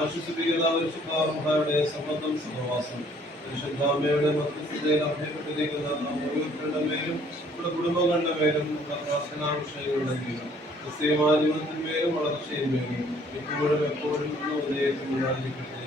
ആശ്വസിപ്പിക്കുന്നവരുടെ സമ്മതം സഹവാസം പരിശുദ്ധാമ്മയുടെ മധ്യസ്ഥതയിൽ അഭയപ്പെട്ടിരിക്കുന്ന നാം ഓരോരുത്തരുടെ മേലും നമ്മുടെ കുടുംബങ്ങളുടെ മേലും നമ്മുടെ പ്രാർത്ഥനാ വിഷയങ്ങളുടെ മേലും ക്രിസ്തീയമായ ജീവിതത്തിന്മേലും വളർച്ചയിന്മേലും ഇപ്പോഴും എപ്പോഴും ഉദയത്തിനുണ്ടായിരിക്കട്ടെ.